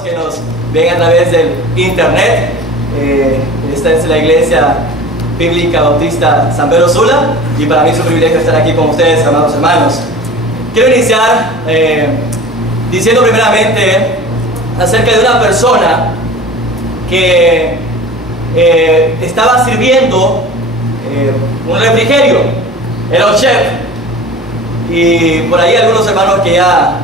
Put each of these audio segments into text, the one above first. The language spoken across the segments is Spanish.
hermanos que nos ven a través del internet. Esta es la Iglesia Bíblica Bautista San Pedro Sula y para mí es un privilegio estar aquí con ustedes, amados hermanos. Quiero iniciar diciendo primeramente acerca de una persona que estaba sirviendo un refrigerio. Era un chef, y por ahí algunos hermanos que ya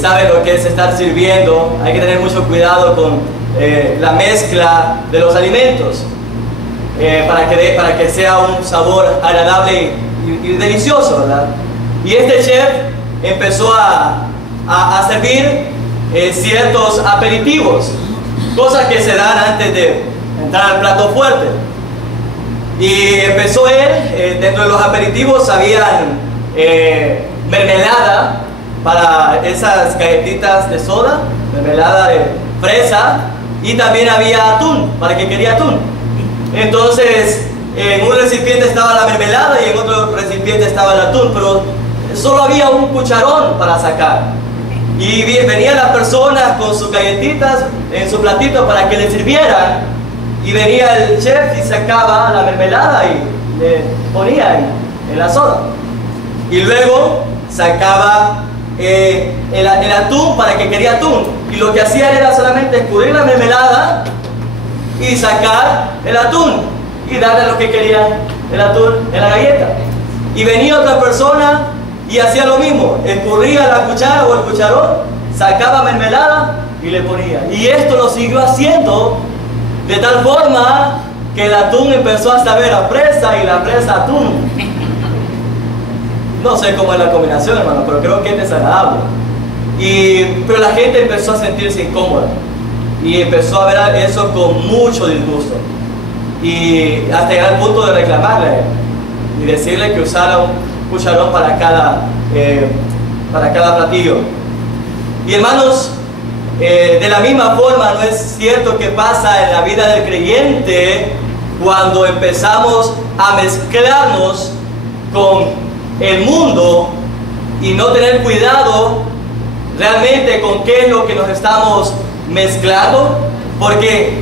saben lo que es estar sirviendo. Hay que tener mucho cuidado con la mezcla de los alimentos para que sea un sabor agradable y delicioso, ¿verdad? Y este chef empezó a servir ciertos aperitivos, cosas que se dan antes de entrar al plato fuerte. Y empezó él, dentro de los aperitivos habían mermelada para esas galletitas de soda, mermelada de fresa, y también había atún, para quien quería atún. Entonces, en un recipiente estaba la mermelada y en otro recipiente estaba el atún, pero solo había un cucharón para sacar. Y venían las personas con sus galletitas en su platito para que le sirvieran, y venía el chef y sacaba la mermelada y le ponía en la soda. Y luego sacaba el atún para que quería atún, y lo que hacían era solamente escurrir la mermelada y sacar el atún y darle a lo que querían el atún en la galleta. Y venía otra persona y hacía lo mismo, escurría la cuchara o el cucharón, sacaba mermelada y le ponía. Y esto lo siguió haciendo de tal forma que el atún empezó a saber a fresa y la fresa a atún. No sé cómo es la combinación, hermano, pero creo que es desagradable. Pero la gente empezó a sentirse incómoda y empezó a ver eso con mucho disgusto, y hasta llegar al punto de reclamarle y decirle que usara un cucharón para cada platillo. Y hermanos, de la misma forma, no es cierto que pasa en la vida del creyente cuando empezamos a mezclarnos con el mundo y no tener cuidado realmente con qué es lo que nos estamos mezclando, porque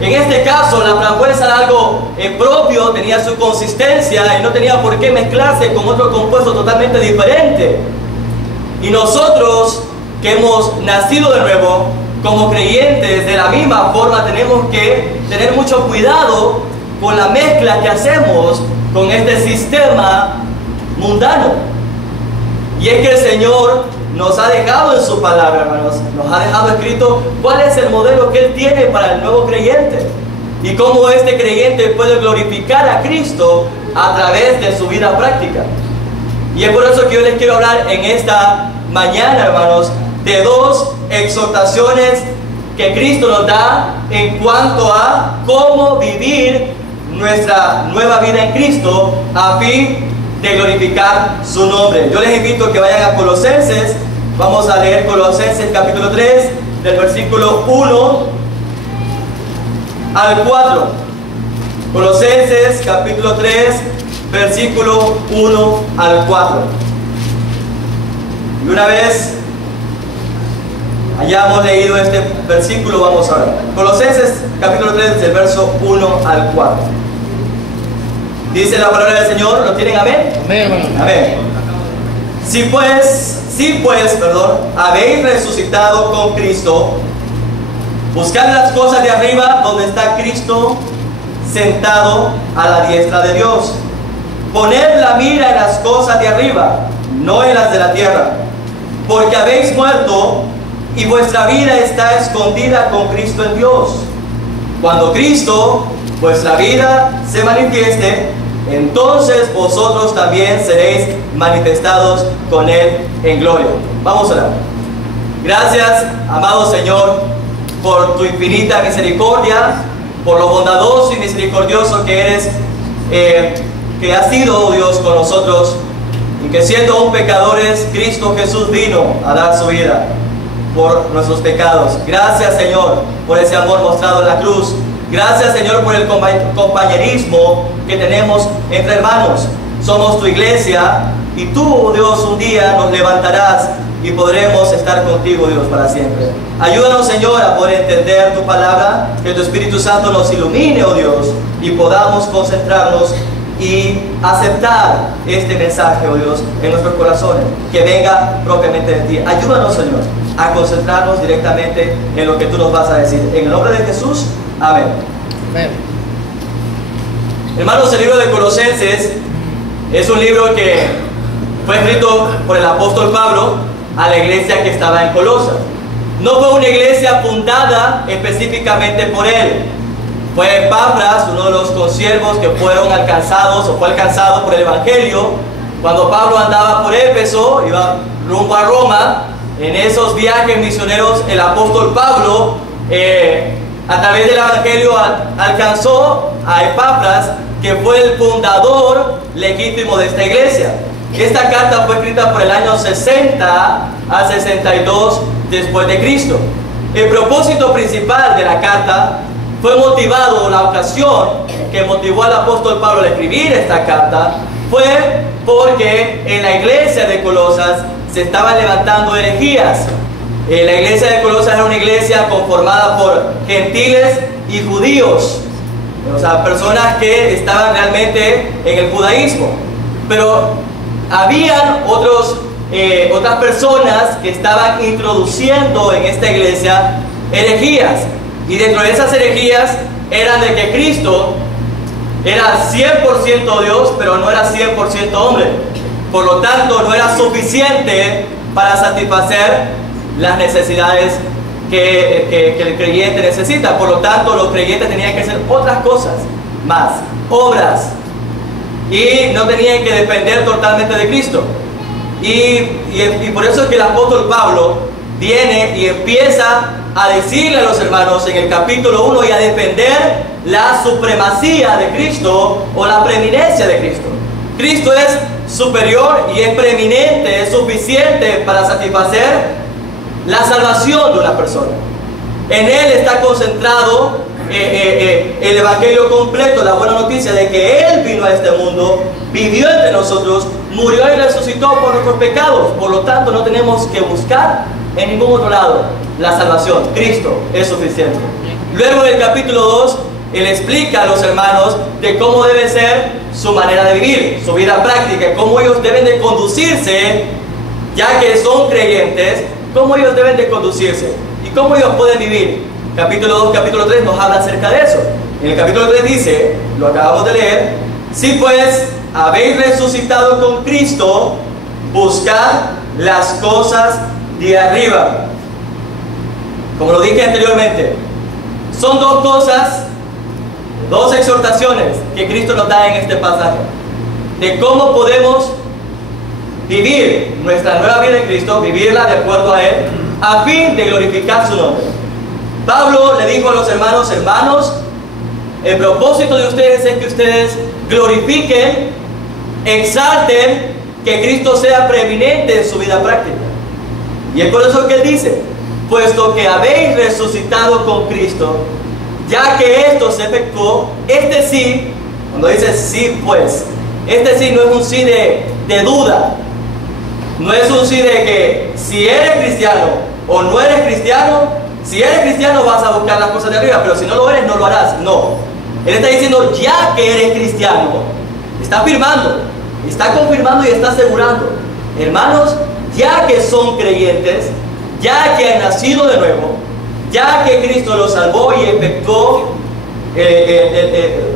en este caso la frambuesa era algo propio, tenía su consistencia y no tenía por qué mezclarse con otro compuesto totalmente diferente. Y nosotros que hemos nacido de nuevo como creyentes, de la misma forma tenemos que tener mucho cuidado con la mezcla que hacemos con este sistema mundano. Y es que el Señor nos ha dejado en su palabra, hermanos, nos ha dejado escrito cuál es el modelo que Él tiene para el nuevo creyente y cómo este creyente puede glorificar a Cristo a través de su vida práctica. Y es por eso que yo les quiero hablar en esta mañana, hermanos, de dos exhortaciones que Cristo nos da en cuanto a cómo vivir nuestra nueva vida en Cristo a fin de glorificar su nombre. Yo les invito a que vayan a Colosenses. Vamos a leer Colosenses capítulo 3 del versículo 1 al 4. Colosenses capítulo 3 versículo 1 al 4. Y una vez hayamos leído este versículo, vamos a ver. Colosenses capítulo 3 del verso 1 al 4. Dice la palabra del Señor, ¿lo tienen? Amén. Amén. Amén. Si pues, habéis resucitado con Cristo, buscad las cosas de arriba donde está Cristo sentado a la diestra de Dios. Poned la mira en las cosas de arriba, no en las de la tierra, porque habéis muerto y vuestra vida está escondida con Cristo en Dios. Cuando Cristo, vuestra vida, se manifieste, entonces vosotros también seréis manifestados con Él en gloria. Vamos a orar. Gracias, amado Señor, por tu infinita misericordia, por lo bondadoso y misericordioso que eres, que has sido, oh Dios, con nosotros, y que siendo aún pecadores, Cristo Jesús vino a dar su vida por nuestros pecados. Gracias, Señor, por ese amor mostrado en la cruz. Gracias, Señor, por el compañerismo que tenemos entre hermanos. Somos tu iglesia y tú, oh Dios, un día nos levantarás y podremos estar contigo, Dios, para siempre. Ayúdanos, Señor, a poder entender tu palabra, que tu Espíritu Santo nos ilumine, oh Dios, y podamos concentrarnos y aceptar este mensaje, oh Dios, en nuestros corazones, que venga propiamente de ti. Ayúdanos, Señor, a concentrarnos directamente en lo que tú nos vas a decir. En el nombre de Jesús, amén. Amén. Hermanos, el libro de Colosenses es un libro que fue escrito por el apóstol Pablo a la iglesia que estaba en Colosas. No fue una iglesia fundada específicamente por él. Fue Epafras, uno de los consiervos que fueron alcanzados o fue alcanzado por el Evangelio. Cuando Pablo andaba por Éfeso, iba rumbo a Roma, en esos viajes misioneros el apóstol Pablo, a través del Evangelio, alcanzó a Epafras, que fue el fundador legítimo de esta iglesia. Esta carta fue escrita por el año 60 a 62 después de Cristo. El propósito principal de la carta fue motivado, la ocasión que motivó al apóstol Pablo a escribir esta carta fue porque en la iglesia de Colosas se estaban levantando herejías. La iglesia de Colosas era una iglesia conformada por gentiles y judíos, o sea, personas que estaban realmente en el judaísmo. Pero habían otras personas que estaban introduciendo en esta iglesia herejías. Y dentro de esas herejías eran de que Cristo era 100% Dios, pero no era 100% hombre. Por lo tanto, no era suficiente para satisfacer las necesidades que el creyente necesita. Por lo tanto, los creyentes tenían que hacer otras cosas más, obras, y no tenían que depender totalmente de Cristo. Y por eso es que el apóstol Pablo viene y empieza a decirle a los hermanos en el capítulo 1 y a defender la supremacía de Cristo o la preeminencia de Cristo. Cristo es superior y es preeminente, es suficiente para satisfacer la salvación de una persona. En Él está concentrado el Evangelio completo, la buena noticia de que Él vino a este mundo, vivió entre nosotros, murió y resucitó por nuestros pecados. Por lo tanto, no tenemos que buscar en ningún otro lado la salvación. Cristo es suficiente. Luego en el capítulo 2, Él explica a los hermanos de cómo debe ser su manera de vivir, su vida práctica, cómo ellos deben de conducirse, ya que son creyentes, cómo ellos deben de conducirse y cómo ellos pueden vivir. Capítulo 2, capítulo 3 nos habla acerca de eso. En el capítulo 3 dice, lo acabamos de leer: si pues habéis resucitado con Cristo, buscad las cosas de arriba. Como lo dije anteriormente, son dos cosas, dos exhortaciones que Cristo nos da en este pasaje, de cómo podemos vivir nuestra nueva vida en Cristo, vivirla de acuerdo a Él, a fin de glorificar su nombre. Pablo le dijo a los hermanos: hermanos, el propósito de ustedes es que ustedes glorifiquen, exalten, que Cristo sea preeminente en su vida práctica. Y es por eso que Él dice: puesto que habéis resucitado con Cristo, ya que esto se efectuó, este sí, cuando dice sí pues, este sí no es un sí de duda, no es un sí de que si eres cristiano o no eres cristiano. Si eres cristiano vas a buscar las cosas de arriba, pero si no lo eres, no lo harás. No. Él está diciendo, ya que eres cristiano, está afirmando, está confirmando y está asegurando. Hermanos, ya que son creyentes, ya que han nacido de nuevo, ya que Cristo los salvó y efectuó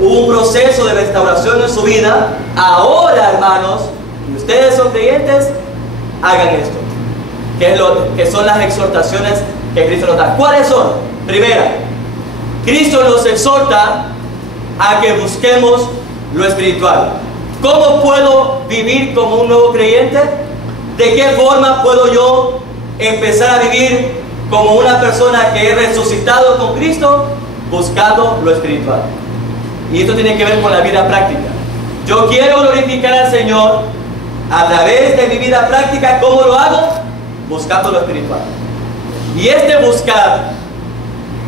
un proceso de restauración en su vida, ahora, hermanos, si ustedes son creyentes, hagan esto. Que son las exhortaciones que Cristo nos da. ¿Cuáles son? Primera, Cristo nos exhorta a que busquemos lo espiritual. ¿Cómo puedo vivir como un nuevo creyente? ¿De qué forma puedo yo empezar a vivir como una persona que he resucitado con Cristo? Buscando lo espiritual. Y esto tiene que ver con la vida práctica. Yo quiero glorificar al Señor a través de mi vida práctica. ¿Cómo lo hago? Buscando lo espiritual. Y este buscar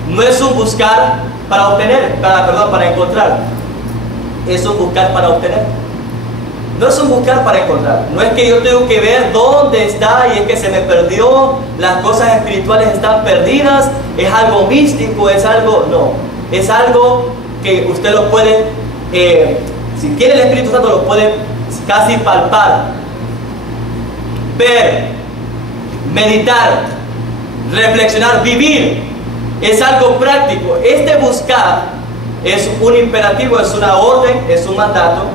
no es un buscar para obtener, para encontrar. Es un buscar para obtener. no es un buscar para encontrar. No es que yo tengo que ver dónde está y es que se me perdió, las cosas espirituales están perdidas, es algo místico, es algo, no. Es algo que usted lo puede, si tiene el Espíritu Santo, lo puede casi palpar, ver, meditar, reflexionar, vivir. Es algo práctico. Este buscar es un imperativo, es una orden, es un mandato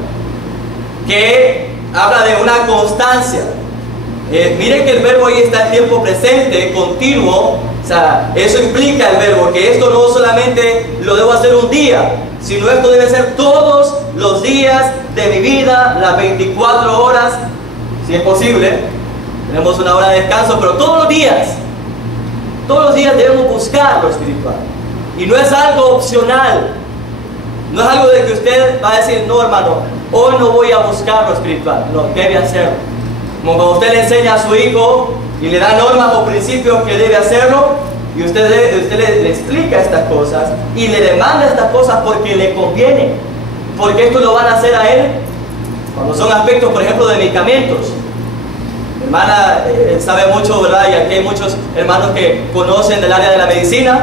que habla de una constancia. Miren que el verbo ahí está en tiempo presente, continuo. O sea, eso implica el verbo, que esto no solamente lo debo hacer un día, sino esto debe ser todos los días de mi vida, las 24 horas, si es posible. Tenemos una hora de descanso, pero todos los días debemos buscar lo espiritual. Y no es algo opcional, no es algo de que usted va a decir, no hermano, hoy no voy a buscar lo espiritual. No, debe hacerlo. Como cuando usted le enseña a su hijo y le da normas o principios que debe hacerlo, y usted le explica estas cosas y le demanda estas cosas porque le conviene, porque esto lo van a hacer a él cuando son aspectos, por ejemplo, de medicamentos. Mi hermana sabe mucho, ¿verdad? Y aquí hay muchos hermanos que conocen del área de la medicina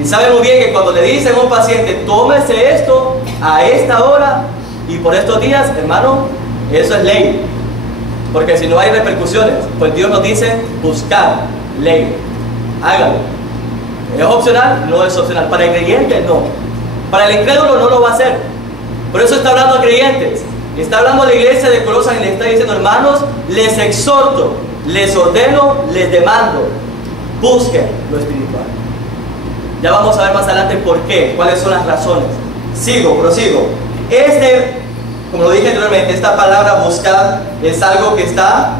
y saben muy bien que cuando le dicen a un paciente, tómese esto a esta hora y por estos días, hermano, eso es ley. Porque si no hay repercusiones, pues Dios nos dice buscar ley, hágalo. ¿Es opcional? No es opcional. Para el creyente, no. Para el incrédulo no lo va a hacer. Por eso está hablando a creyentes. Está hablando a la iglesia de Colosas y le está diciendo, hermanos, les exhorto, les ordeno, les demando, busquen lo espiritual. Ya vamos a ver más adelante por qué, cuáles son las razones. Prosigo. Como lo dije anteriormente, esta palabra buscar es algo que está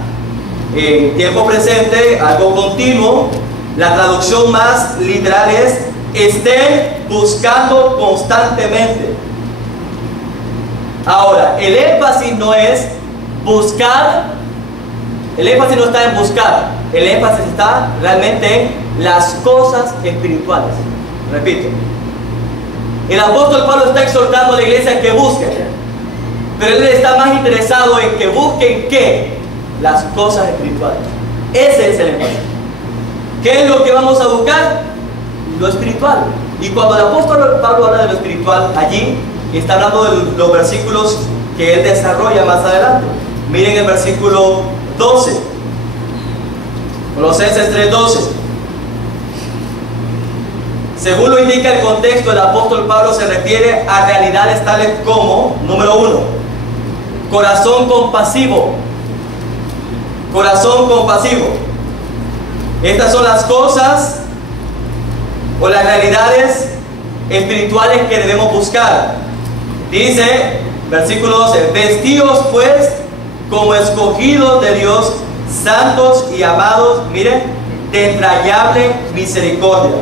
en tiempo presente, algo continuo. La traducción más literal es, estén buscando constantemente. Ahora, el énfasis no es buscar, el énfasis no está en buscar, el énfasis está realmente en las cosas espirituales. Repito, el apóstol Pablo está exhortando a la iglesia que busquen, pero él está más interesado en que busquen ¿qué? Las cosas espirituales. Ese es el énfasis. ¿Qué es lo que vamos a buscar? Lo espiritual. Y cuando el apóstol Pablo habla de lo espiritual, allí está hablando de los versículos que él desarrolla más adelante. Miren el versículo 12, Colosenses 3:12. Según lo indica el contexto, el apóstol Pablo se refiere a realidades tales como, número 1, corazón compasivo. Corazón compasivo. Estas son las cosas o las realidades espirituales que debemos buscar. Dice, versículo 12, vestidos pues como escogidos de Dios, santos y amados, miren, de entrañable misericordia.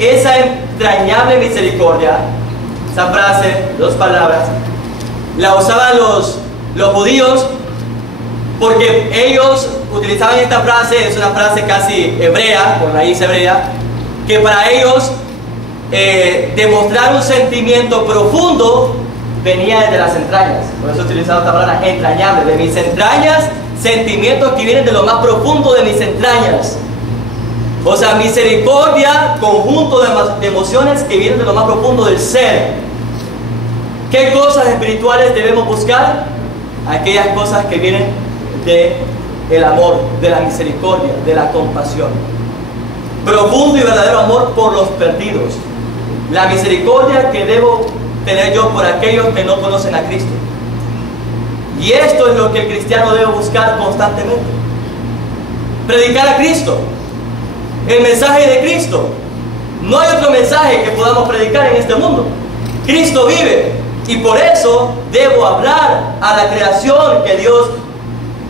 Esa entrañable misericordia, esa frase, 2 palabras, la usaban los judíos porque ellos utilizaban esta frase, es una frase casi hebrea, con raíz hebrea, que para ellos demostrar un sentimiento profundo venía desde las entrañas. Por eso utilizaba esta palabra entrañable, de mis entrañas, sentimientos que vienen de lo más profundo de mis entrañas. O sea, misericordia, conjunto de emociones que vienen de lo más profundo del ser. ¿Qué cosas espirituales debemos buscar? Aquellas cosas que vienen del amor, de la misericordia, de la compasión. Profundo y verdadero amor por los perdidos. La misericordia que debo tener yo por aquellos que no conocen a Cristo. Y esto es lo que el cristiano debe buscar constantemente. Predicar a Cristo. El mensaje de Cristo. No hay otro mensaje que podamos predicar en este mundo. Cristo vive. Y por eso debo hablar a la creación que Dios,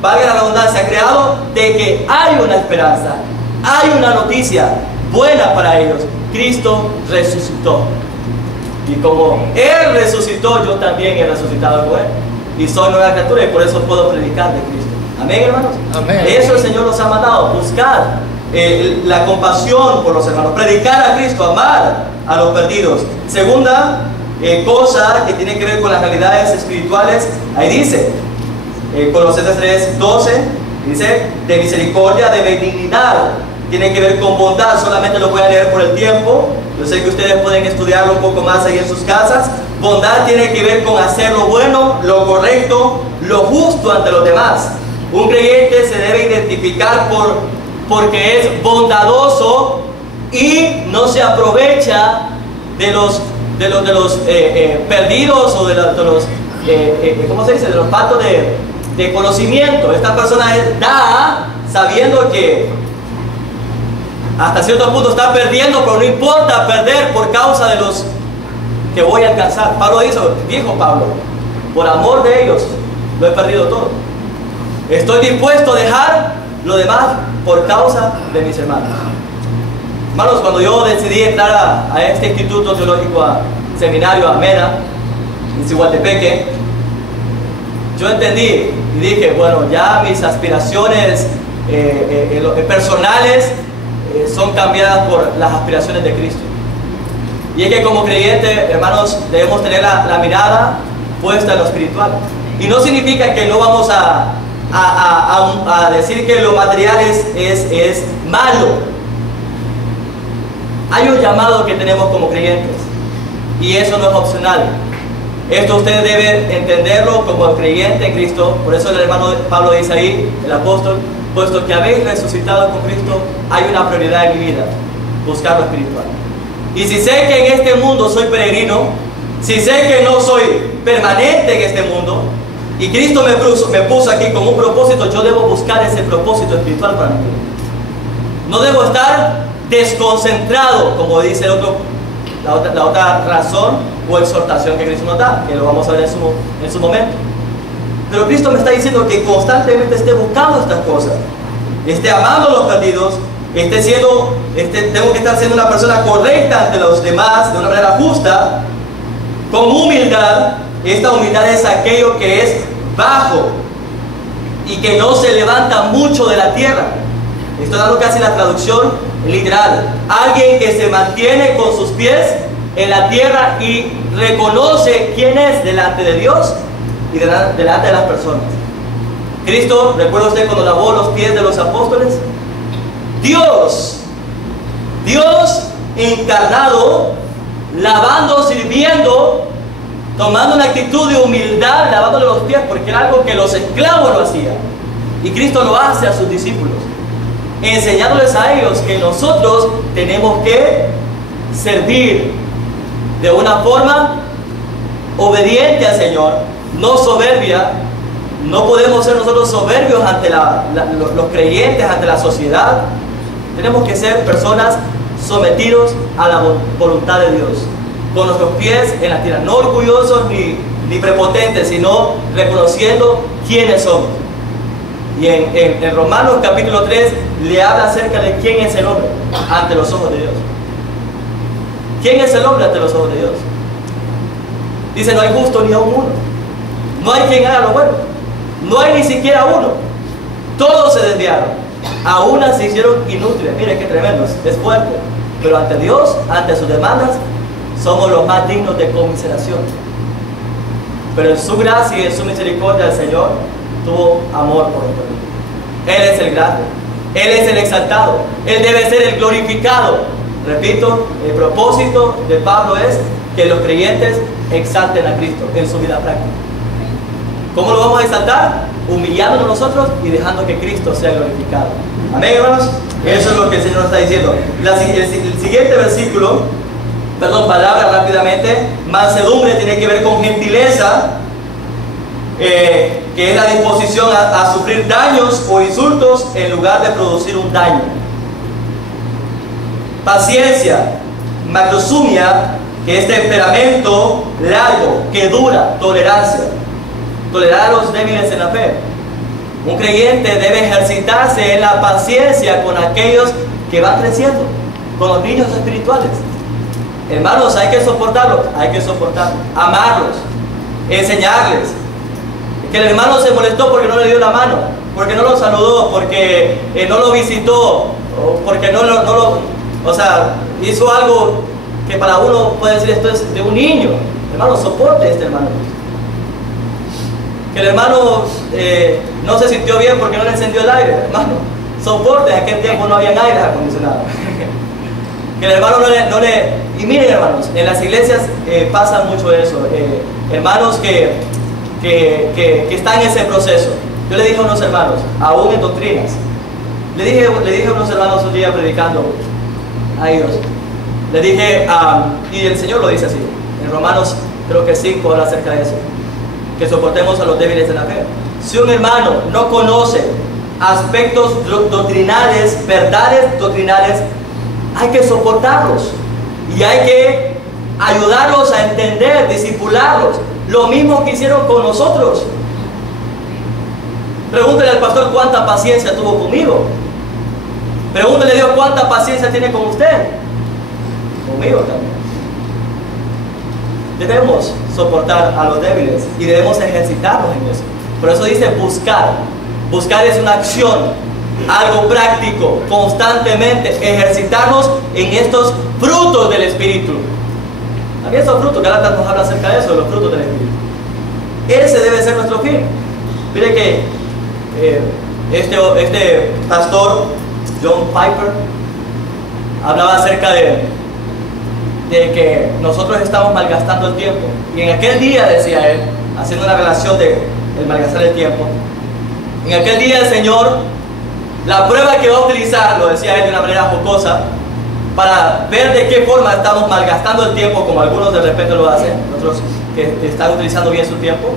valga la redundancia, ha creado, de que hay una esperanza. Hay una noticia buena para ellos. Cristo resucitó. Y como Él resucitó, yo también he resucitado con Él. Y soy nueva criatura y por eso puedo predicar de Cristo. Amén, hermanos. Amén. Eso el Señor nos ha mandado. Buscar la compasión por los hermanos. Predicar a Cristo, amar a los perdidos. Segunda cosa que tiene que ver con las realidades espirituales. Ahí dice, Colosenses 3:12 dice, de misericordia, de benignidad. Tiene que ver con bondad, solamente lo voy a leer por el tiempo. Yo sé que ustedes pueden estudiarlo un poco más ahí en sus casas. Bondad tiene que ver con hacer lo bueno, lo correcto, lo justo ante los demás. Un creyente se debe identificar porque es bondadoso y no se aprovecha de los perdidos o de los ¿cómo se dice? De los faltos de conocimiento. Esta persona da sabiendo que hasta cierto punto está perdiendo, pero no importa perder por causa de los que voy a alcanzar. Pablo dijo Pablo, por amor de ellos lo he perdido todo. Estoy dispuesto a dejar lo demás por causa de mis hermanos. Hermanos, cuando yo decidí entrar a este instituto teológico, a seminario, a Mena, en Cihuatepeque, yo entendí y dije, bueno, ya mis aspiraciones personales son cambiadas por las aspiraciones de Cristo. Y es que como creyentes, hermanos, debemos tener la mirada puesta en lo espiritual. Y no significa que no vamos a decir que lo material es malo. Hay un llamado que tenemos como creyentes y eso no es opcional. Esto usted debe entenderlo como creyente en Cristo. Por eso el hermano Pablo dice ahí, el apóstol, puesto que habéis resucitado con Cristo, hay una prioridad en mi vida, buscar lo espiritual. Y si sé que en este mundo soy peregrino, si sé que no soy permanente en este mundo, y Cristo me puso aquí con un propósito, yo debo buscar ese propósito espiritual para mi vida. No debo estar desconcentrado, como dice la otra razón o exhortación que Cristo nos da, que lo vamos a ver en su momento. Pero Cristo me está diciendo que constantemente esté buscando estas cosas, esté amando a los perdidos, tengo que estar siendo una persona correcta ante los demás, de una manera justa, con humildad. Esta humildad es aquello que es bajo y que no se levanta mucho de la tierra. Estoy dando casi la traducción literal. Alguien que se mantiene con sus pies en la tierra y reconoce quién es delante de Dios y delante de las personas. Cristo, ¿recuerda usted cuando lavó los pies de los apóstoles? Dios encarnado, lavando, sirviendo, tomando una actitud de humildad, lavándole los pies, porque era algo que los esclavos lo hacían. Y Cristo lo hace a sus discípulos, enseñándoles a ellos que nosotros tenemos que servir de una forma obediente al Señor, no soberbia. No podemos ser nosotros soberbios ante los creyentes, ante la sociedad. Tenemos que ser personas sometidos a la voluntad de Dios, con nuestros pies en la tierra, no orgullosos ni prepotentes, sino reconociendo quiénes somos. Y en Romanos capítulo 3 le habla acerca de quién es el hombre ante los ojos de Dios. ¿Quién es el hombre ante los ojos de Dios? Dice, no hay justo ni aún uno. No hay quien haga lo bueno. No hay ni siquiera uno. Todos se desviaron. A una se hicieron inútiles. Miren qué tremendo, es fuerte. Pero ante Dios, ante sus demandas, somos los más dignos de conmiseración. Pero en su gracia y en su misericordia el Señor tuvo amor por nosotros. Él es el grande, Él es el exaltado, Él debe ser el glorificado. Repito, el propósito de Pablo es que los creyentes exalten a Cristo en su vida práctica. ¿Cómo lo vamos a exaltar? Humillándonos nosotros y dejando que Cristo sea glorificado. Amén, hermanos. Eso es lo que el Señor está diciendo. El siguiente versículo, palabra rápidamente. Mansedumbre tiene que ver con gentileza, que es la disposición a sufrir daños o insultos en lugar de producir un daño. Paciencia, macrosumia, que es temperamento largo, que dura, tolerancia. Tolerar a los débiles en la fe. Un creyente debe ejercitarse en la paciencia con aquellos que van creciendo, con los niños espirituales. Hermanos, hay que soportarlos, amarlos, enseñarles. Que el hermano se molestó porque no le dio la mano, porque no lo saludó, porque no lo visitó, porque hizo algo que para uno puede decir esto es de un niño. Hermano, soporte a este hermano. Que el hermano no se sintió bien porque no le encendió el aire, hermano. Soporte, en aquel tiempo no había aire acondicionado. Que el hermano no le... Y miren, hermanos, en las iglesias pasa mucho eso. Hermanos que están en ese proceso. Yo le dije a unos hermanos, aún en doctrinas, le dije a unos hermanos un día predicando a ellos, le dije, y el Señor lo dice así, en Romanos creo que 5 habla acerca de eso, que soportemos a los débiles de la fe. Si un hermano no conoce aspectos doctrinales, verdades doctrinales, hay que soportarlos y hay que ayudarlos a entender, discipularlos, lo mismo que hicieron con nosotros. Pregúntele al pastor cuánta paciencia tuvo conmigo. Pregúntele a Dios cuánta paciencia tiene con usted. Conmigo también. Debemos soportar a los débiles y debemos ejercitarnos en eso. Por eso dice buscar. Buscar es una acción, algo práctico, constantemente ejercitarnos en estos frutos del Espíritu. También esos frutos, Gálatas nos habla acerca de eso, de los frutos del Espíritu. Ese debe ser nuestro fin. Mire que este pastor John Piper hablaba acerca de que nosotros estamos malgastando el tiempo. Y en aquel día, decía él, haciendo una relación de el malgastar el tiempo, en aquel día el Señor, la prueba que va a utilizar, lo decía él de una manera jocosa, para ver de qué forma estamos malgastando el tiempo, como algunos de repente lo hacen, otros que están utilizando bien su tiempo,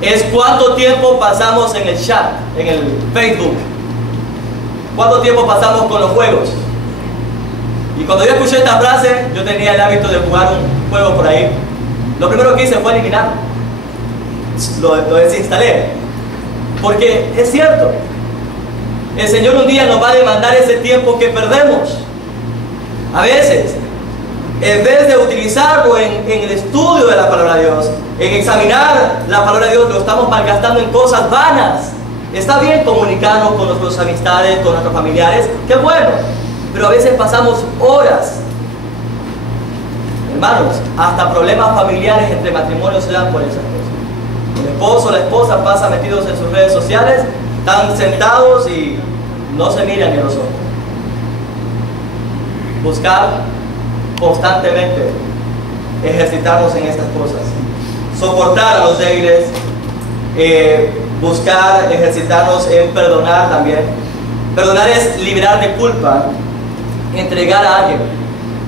es cuánto tiempo pasamos en el chat, en el Facebook, cuánto tiempo pasamos con los juegos. Y cuando yo escuché esta frase, yo tenía el hábito de jugar un juego por ahí. Lo primero que hice fue eliminarlo, lo desinstalé, porque es cierto, el Señor un día nos va a demandar ese tiempo que perdemos. A veces, en vez de utilizarlo en el estudio de la palabra de Dios, en examinar la palabra de Dios, lo estamos malgastando en cosas vanas. Está bien comunicarnos con nuestras amistades, con nuestros familiares, qué bueno, pero a veces pasamos horas. Hermanos, hasta problemas familiares entre matrimonios se dan por esas cosas. El esposo o la esposa pasan metidos en sus redes sociales, están sentados y no se miran ni los ojos. Buscar constantemente ejercitarnos en estas cosas, soportar a los débiles, buscar ejercitarnos en perdonar también. Perdonar es liberar de culpa, entregar a alguien.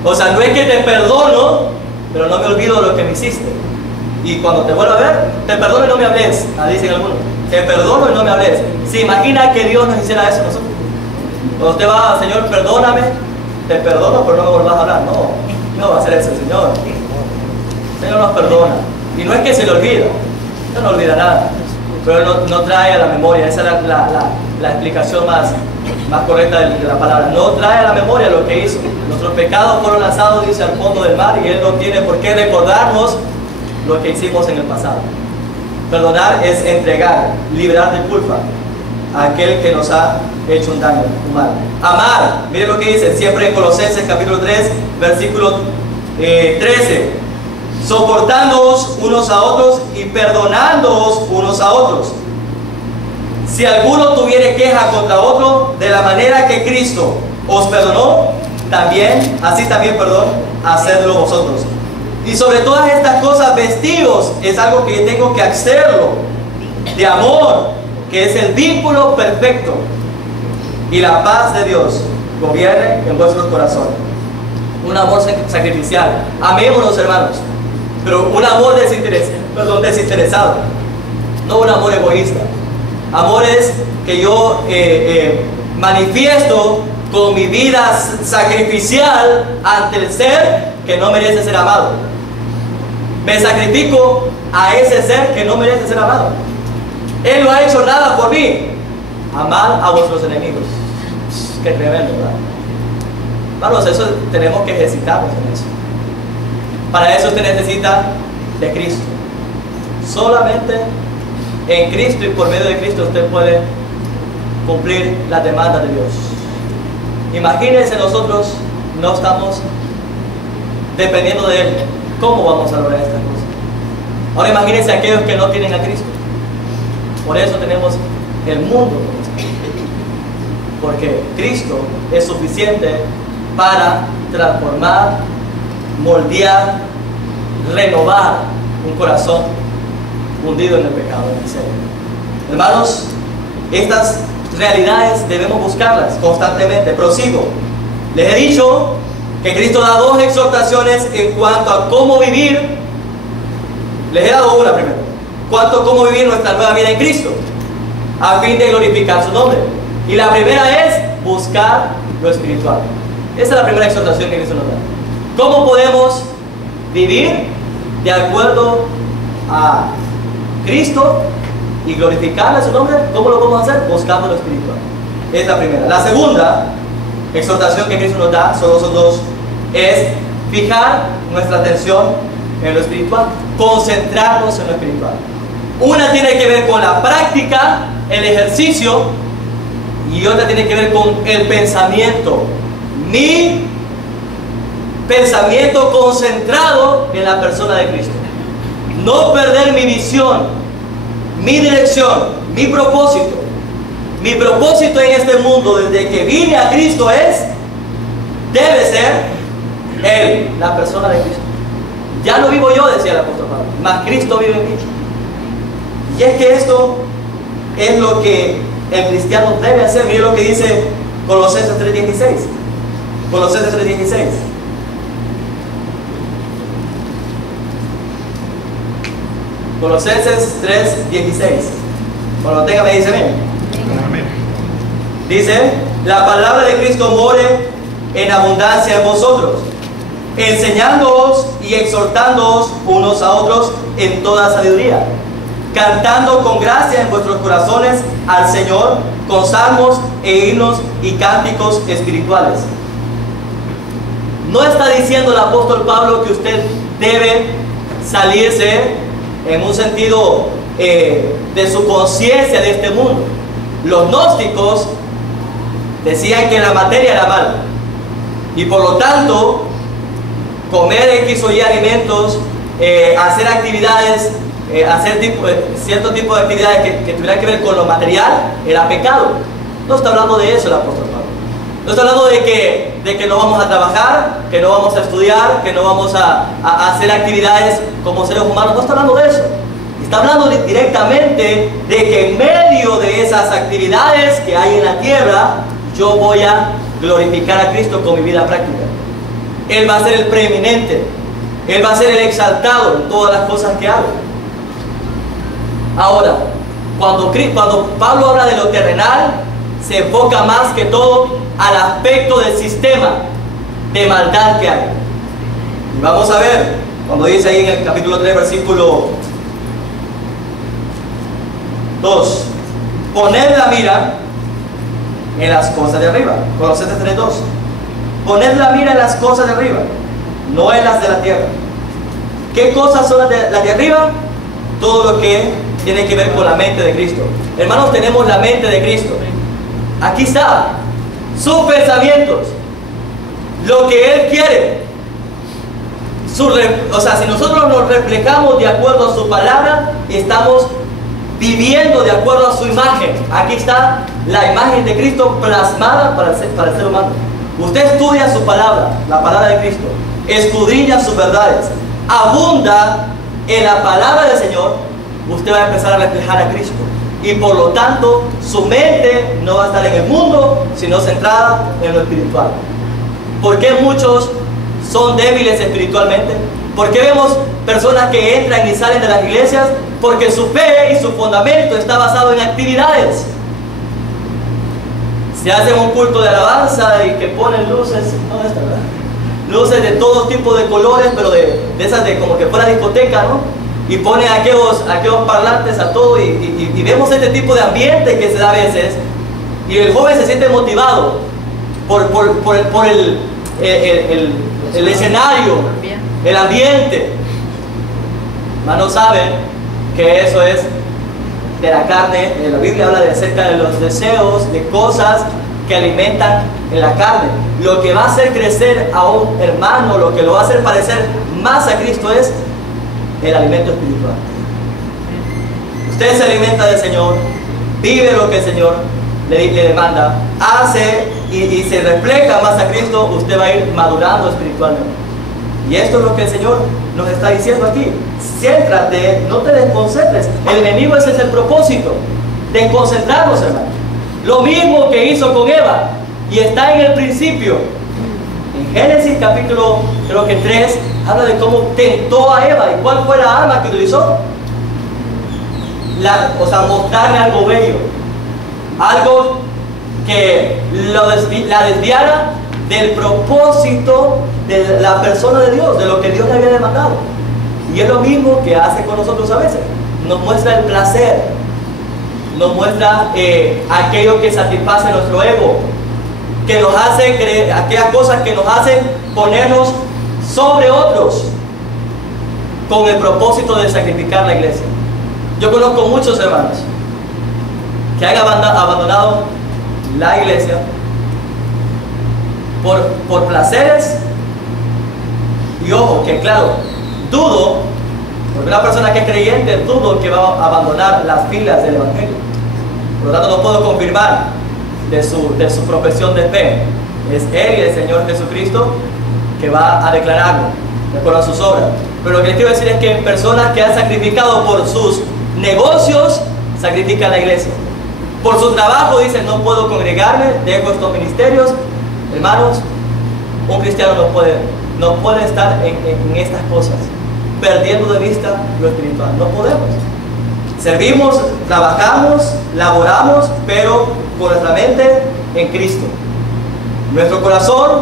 O sea, no es que te perdono, pero no me olvido de lo que me hiciste. Y cuando te vuelva a ver, te perdono y no me hables, dicen algunos. Te perdono y no me hables. ¿Se imagina que Dios nos hiciera eso a nosotros? Cuando usted va, Señor, perdóname, te perdono, pero no me vuelvas a hablar. No va a ser eso, Señor. El Señor nos perdona. Y no es que se le olvida, no olvida nada, pero no trae a la memoria. Esa es la explicación más correcta de la palabra. No trae a la memoria lo que hizo. Nuestros pecados fueron lanzados, dice, al fondo del mar, y Él no tiene por qué recordarnos lo que hicimos en el pasado. Perdonar es entregar, liberar de culpa a aquel que nos ha hecho un daño, un mal. Amar, mire lo que dice siempre en Colosenses capítulo 3, versículo 13. Soportándoos unos a otros y perdonándoos unos a otros. Si alguno tuviere queja contra otro, de la manera que Cristo os perdonó, así también, hacedlo vosotros. Y sobre todas estas cosas, vestidos, es algo que tengo que hacerlo, de amor, que es el vínculo perfecto. Y la paz de Dios gobierne en vuestros corazones. Un amor sacrificial. Amémonos, hermanos, pero un amor desinteresado, no un amor egoísta. Amor es que yo manifiesto con mi vida sacrificial ante el ser que no merece ser amado. Me sacrifico a ese ser que no merece ser amado. Él no ha hecho nada por mí. Amad a vuestros enemigos. Qué tremendo, ¿verdad? Hermanos, eso tenemos que ejercitarnos en eso. Para eso usted necesita de Cristo. Solamente en Cristo y por medio de Cristo usted puede cumplir las demandas de Dios. Imagínense, nosotros no estamos dependiendo de Él. ¿Cómo vamos a lograr estas cosas? Ahora imagínense aquellos que no tienen a Cristo. Por eso tenemos el mundo, porque Cristo es suficiente para transformar, moldear, renovar un corazón hundido en el pecado, en el ser. Hermanos, estas realidades debemos buscarlas constantemente. Prosigo. Les he dicho que Cristo da dos exhortaciones en cuanto a cómo vivir. Les he dado una primero. Cuanto a cómo vivir nuestra nueva vida en Cristo, a fin de glorificar su nombre. Y la primera es buscar lo espiritual. Esa es la primera exhortación que Cristo nos da. ¿Cómo podemos vivir de acuerdo a Cristo y glorificarle su nombre? ¿Cómo lo podemos hacer? Buscando lo espiritual. Es la primera. La segunda exhortación que Cristo nos da, solo son dos, es fijar nuestra atención en lo espiritual, concentrarnos en lo espiritual. Una tiene que ver con la práctica, el ejercicio, y otra tiene que ver con el pensamiento. Mi pensamiento concentrado en la persona de Cristo. No perder mi visión, mi dirección, mi propósito. Mi propósito en este mundo desde que vine a Cristo debe ser Él, la persona de Cristo. Ya no vivo yo, decía el apóstol Pablo, mas Cristo vive en mí. Y es que esto es lo que el cristiano debe hacer. Mire lo que dice Colosenses 3:16. Colosenses 3:16. Colosenses 3:16. Cuando lo tenga me dice amén. Dice: la palabra de Cristo more en abundancia en vosotros, enseñándoos y exhortándoos unos a otros en toda sabiduría, cantando con gracia en vuestros corazones al Señor con salmos e himnos y cánticos espirituales. No está diciendo el apóstol Pablo que usted debe salirse en un sentido de su conciencia de este mundo. Los gnósticos decían que la materia era mala y por lo tanto comer X o Y alimentos, hacer actividades, cierto tipo de actividades que tuvieran que ver con lo material era pecado. No está hablando de eso el apóstol Pablo. No está hablando de que no vamos a trabajar, que no vamos a estudiar, que no vamos a hacer actividades como seres humanos. No está hablando de eso. Está hablando directamente de que en medio de esas actividades que hay en la tierra, yo voy a glorificar a Cristo con mi vida práctica. Él va a ser el preeminente. Él va a ser el exaltado en todas las cosas que hago. Ahora, cuando Pablo habla de lo terrenal, se enfoca más que todo al aspecto del sistema de maldad que hay. Y vamos a ver, cuando dice ahí en el capítulo 3, versículo 2, poned la mira en las cosas de arriba. Colosenses 3:2. Poned la mira en las cosas de arriba, no en las de la tierra. ¿Qué cosas son las de arriba? Todo lo que tiene que ver con la mente de Cristo. Hermanos, tenemos la mente de Cristo. Aquí está, sus pensamientos, lo que Él quiere. O sea, si nosotros nos reflejamos de acuerdo a su palabra, estamos viviendo de acuerdo a su imagen. Aquí está la imagen de Cristo plasmada para el ser humano. Usted estudia su palabra, la palabra de Cristo, escudriña sus verdades, abunda en la palabra del Señor, usted va a empezar a reflejar a Cristo. Y por lo tanto, su mente no va a estar en el mundo, sino centrada en lo espiritual. ¿Por qué muchos son débiles espiritualmente? ¿Por qué vemos personas que entran y salen de las iglesias? Porque su fe y su fundamento está basado en actividades. Se hacen un culto de alabanza y que ponen luces, ¿dónde está, verdad? Luces de todo tipo de colores, pero de esas de como que fuera discoteca, ¿no? Y ponen aquellos parlantes a todo y vemos este tipo de ambiente que se da a veces, y el joven se siente motivado por el escenario, el ambiente. Hermanos, saben que eso es de la carne. La Biblia habla acerca de los deseos, de cosas que alimentan en la carne. Lo que va a hacer crecer a un hermano, lo que lo va a hacer parecer más a Cristo es el alimento espiritual. usted se alimenta del Señor, vive lo que el Señor le demanda, hace y se refleja más a Cristo, usted va a ir madurando espiritualmente. Y esto es lo que el Señor nos está diciendo aquí. Céntrate, no te desconcentres. El enemigo, ese es el propósito, desconcentrarnos, hermano. Lo mismo que hizo con Eva, y está en el principio. En Génesis capítulo, creo que 3, habla de cómo tentó a Eva. ¿Y cuál fue la arma que utilizó? Mostrarle algo bello, algo que la desviara del propósito de la persona de Dios, de lo que Dios le había demandado. Y es lo mismo que hace con nosotros a veces. Nos muestra el placer, nos muestra aquello que satisface nuestro ego, que nos hace creer, aquellas cosas que nos hacen ponernos sobre otros con el propósito de sacrificar la iglesia. Yo conozco muchos hermanos que han abandonado la iglesia por placeres, y ojo, que claro, dudo, porque una persona que es creyente, dudo que va a abandonar las filas del Evangelio. Por lo tanto, no puedo confirmar de su profesión de fe. Es Él y el Señor Jesucristo que va a declararlo de acuerdo a sus obras. Pero lo que les quiero decir es que personas que han sacrificado por sus negocios, sacrifican la iglesia. Por su trabajo dicen, no puedo congregarme, dejo estos ministerios. Hermanos, un cristiano no puede estar en estas cosas, perdiendo de vista lo espiritual. No podemos. Servimos, trabajamos, laboramos, pero con nuestra mente en Cristo. Nuestro corazón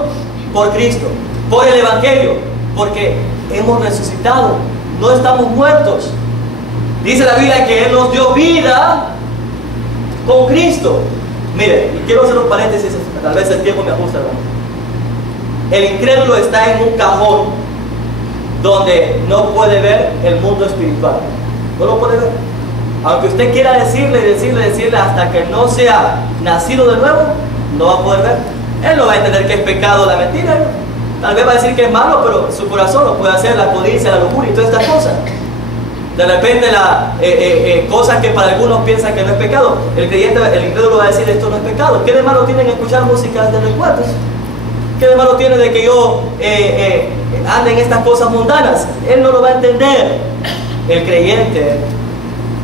por Cristo, por el Evangelio, porque hemos resucitado, no estamos muertos. Dice la Biblia que Él nos dio vida con Cristo. Mire, y quiero hacer un paréntesis, tal vez el tiempo me ajusta, hermano. El incrédulo está en un cajón donde no puede ver el mundo espiritual. No lo puede ver. Aunque usted quiera decirle hasta que no sea nacido de nuevo, no va a poder ver. Él no va a entender que es pecado la mentira. Tal vez va a decir que es malo, pero su corazón lo puede hacer, la codicia, la lujuria y todas estas cosas. De repente cosas que para algunos piensan que no es pecado, el creyente, el incrédulo va a decir, esto no es pecado. ¿Qué de malo tiene en escuchar músicas de recuerdos? ¿Qué de malo tiene de que yo ande en estas cosas mundanas? Él no lo va a entender. El creyente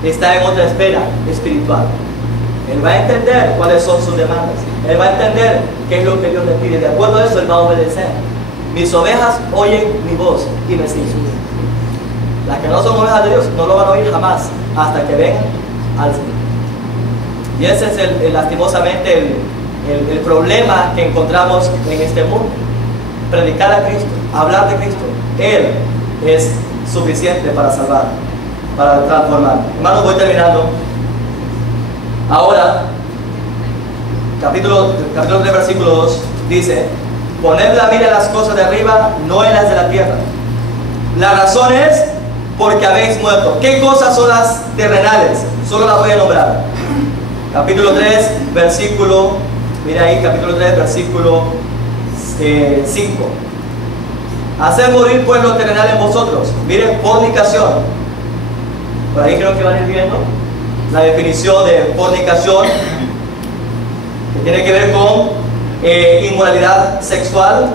está en otra esfera espiritual. Él va a entender cuáles son sus demandas. Él va a entender qué es lo que Dios le pide. De acuerdo a eso, él va a obedecer. Mis ovejas oyen mi voz y me siguen. Las que no son ovejas de Dios no lo van a oír jamás hasta que vengan al Señor. Y ese es lastimosamente el problema que encontramos en este mundo. Predicar a Cristo, hablar de Cristo. Él es suficiente para salvar, para transformar. Hermanos, voy terminando. Ahora, capítulo 3, versículo 2, dice: poned la mira en las cosas de arriba, no en las de la tierra. La razón es porque habéis muerto. ¿Qué cosas son las terrenales? Solo las voy a nombrar. Capítulo 3, versículo, mira ahí, capítulo 3, versículo 5. Hacer morir pues lo terrenal en vosotros. Miren, fornicación. Por ahí creo que van a ir viendo la definición de fornicación, que tiene que ver con inmoralidad sexual.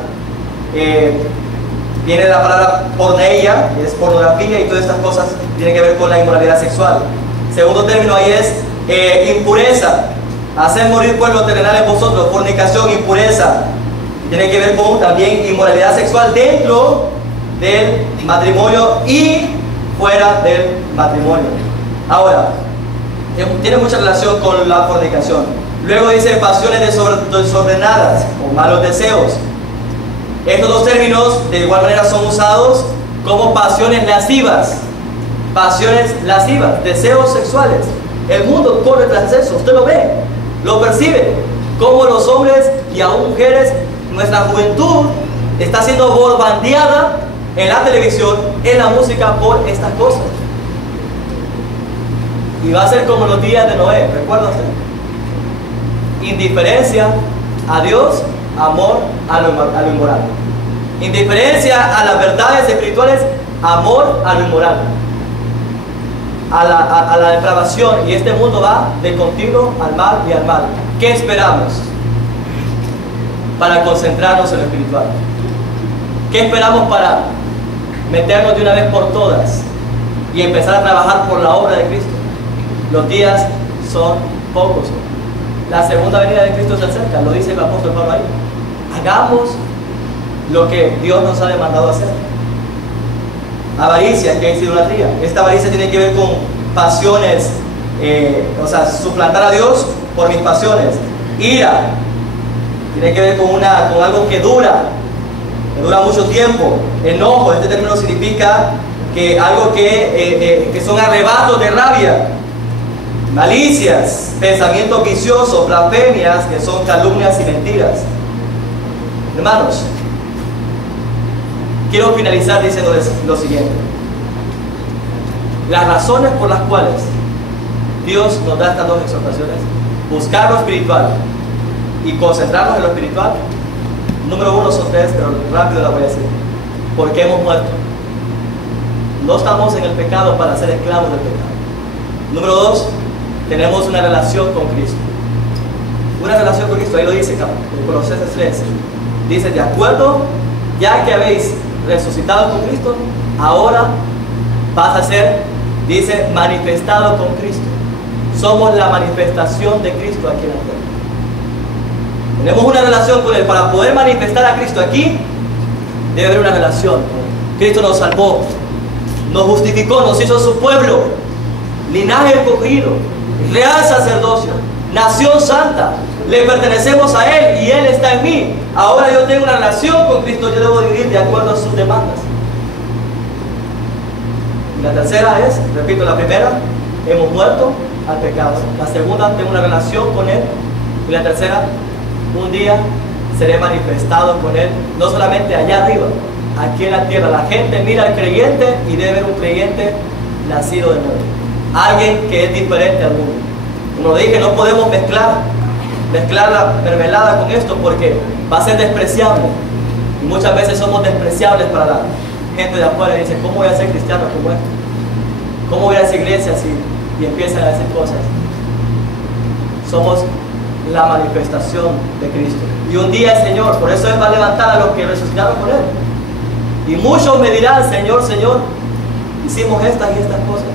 Viene la palabra porneia, que es pornografía, y todas estas cosas tienen que ver con la inmoralidad sexual. Segundo término ahí es impureza. Hacer morir pues lo terrenal en vosotros. Fornicación, impureza. Tiene que ver con también inmoralidad sexual dentro del matrimonio y fuera del matrimonio. Ahora, tiene mucha relación con la fornicación. Luego dice pasiones desordenadas o malos deseos. Estos dos términos de igual manera son usados como pasiones lascivas. Pasiones lascivas, deseos sexuales. El mundo corre tras eso, usted lo ve, lo percibe. Como los hombres y aún mujeres, nuestra juventud está siendo bombardeada en la televisión, en la música, por estas cosas. Y va a ser como los días de Noé, ¿recuerda usted? Indiferencia a Dios, amor a lo inmoral. Indiferencia a las verdades espirituales, amor a lo inmoral. a la depravación, y este mundo va de continuo al mal y al mal. ¿Qué esperamos para concentrarnos en lo espiritual? ¿Qué esperamos para meternos de una vez por todas y empezar a trabajar por la obra de Cristo? Los días son pocos. La segunda venida de Cristo se acerca, lo dice el apóstol Pablo ahí. Hagamos lo que Dios nos ha demandado hacer. Avaricia, que es idolatría. Esta avaricia tiene que ver con pasiones, o sea, suplantar a Dios por mis pasiones. Ira tiene que ver con algo que dura mucho tiempo. Enojo, este término significa que algo que son arrebatos de rabia. Malicias, pensamientos viciosos, blasfemias, que son calumnias y mentiras. Hermanos, quiero finalizar diciéndoles lo siguiente. Las razones por las cuales Dios nos da estas dos exhortaciones, buscar lo espiritual y concentrarnos en lo espiritual, número uno son tres, pero rápido la voy a decir. Porque hemos muerto. No estamos en el pecado para ser esclavos del pecado. Número dos, tenemos una relación con Cristo. Una relación con Cristo, ahí lo dice en Colosenses 3. Dice, de acuerdo, ya que habéis resucitado con Cristo, ahora vas a ser, dice, manifestado con Cristo. Somos la manifestación de Cristo aquí en la tierra. Tenemos una relación con Él. Para poder manifestar a Cristo aquí, debe haber una relación. Cristo nos salvó, nos justificó, nos hizo su pueblo, linaje escogido, real sacerdocio, nación santa. Le pertenecemos a Él y Él está en mí. Ahora yo tengo una relación con Cristo, yo debo vivir de acuerdo a sus demandas. Y la tercera es, repito, la primera, hemos muerto al pecado. La segunda, tengo una relación con Él. Y la tercera, un día seré manifestado con Él, no solamente allá arriba, aquí en la tierra. La gente mira al creyente y debe ver un creyente nacido de nuevo, alguien que es diferente al mundo. Como dije, no podemos mezclar la mermelada con esto, porque va a ser despreciable, y muchas veces somos despreciables para la gente de afuera. Y dice, ¿cómo voy a ser cristiano como esto? ¿Cómo voy a esa iglesia así? Y empiezan a decir cosas. Somos la manifestación de Cristo, y un día el Señor, por eso Él va a levantar a los que resucitaron con Él, y muchos me dirán, Señor, Señor, hicimos estas y estas cosas.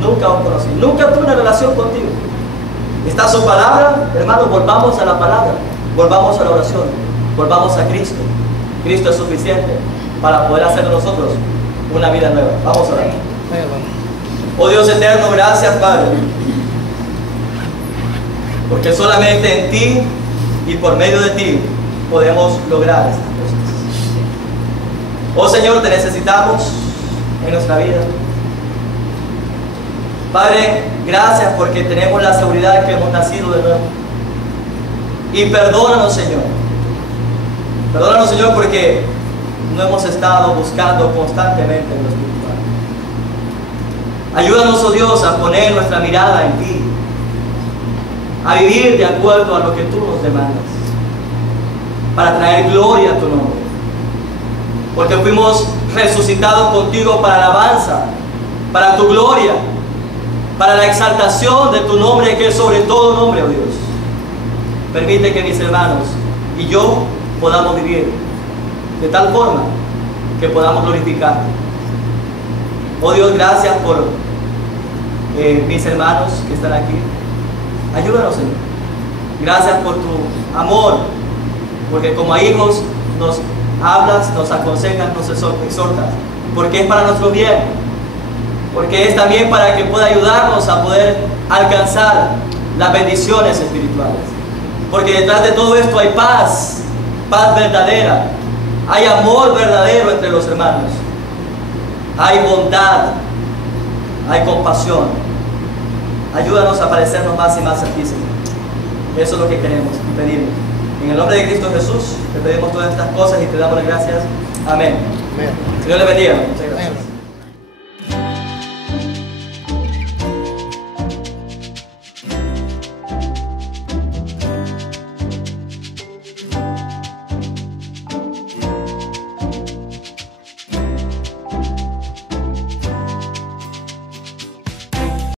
Nunca os conocí, nunca tuve una relación contigo. Está su palabra, hermanos. Volvamos a la palabra, volvamos a la oración, volvamos a Cristo. Cristo es suficiente para poder hacer de nosotros una vida nueva. Vamos a orar. Oh Dios eterno, gracias, Padre, porque solamente en ti y por medio de ti podemos lograr estas cosas. Oh Señor, te necesitamos en nuestra vida. Padre, gracias porque tenemos la seguridad de que hemos nacido de nuevo. Y perdónanos, Señor. Perdónanos, Señor, porque no hemos estado buscando constantemente en lo espiritual. Ayúdanos, oh Dios, a poner nuestra mirada en ti, a vivir de acuerdo a lo que tú nos demandas, para traer gloria a tu nombre. Porque fuimos resucitados contigo para alabanza, para tu gloria, para la exaltación de tu nombre, que es sobre todo nombre, oh Dios. Permite que mis hermanos y yo podamos vivir de tal forma que podamos glorificarte. Oh Dios, gracias por mis hermanos que están aquí. Ayúdanos, Señor. Gracias por tu amor, porque como a hijos nos hablas, nos aconsejas, nos exhortas, porque es para nuestro bien, porque es también para que pueda ayudarnos a poder alcanzar las bendiciones espirituales. Porque detrás de todo esto hay paz, paz verdadera, hay amor verdadero entre los hermanos, hay bondad, hay compasión. Ayúdanos a parecernos más y más a ti, Señor. Eso es lo que queremos y pedimos. En el nombre de Cristo Jesús te pedimos todas estas cosas y te damos las gracias. Amén. Amén. Señor le bendiga. Muchas gracias. Amén.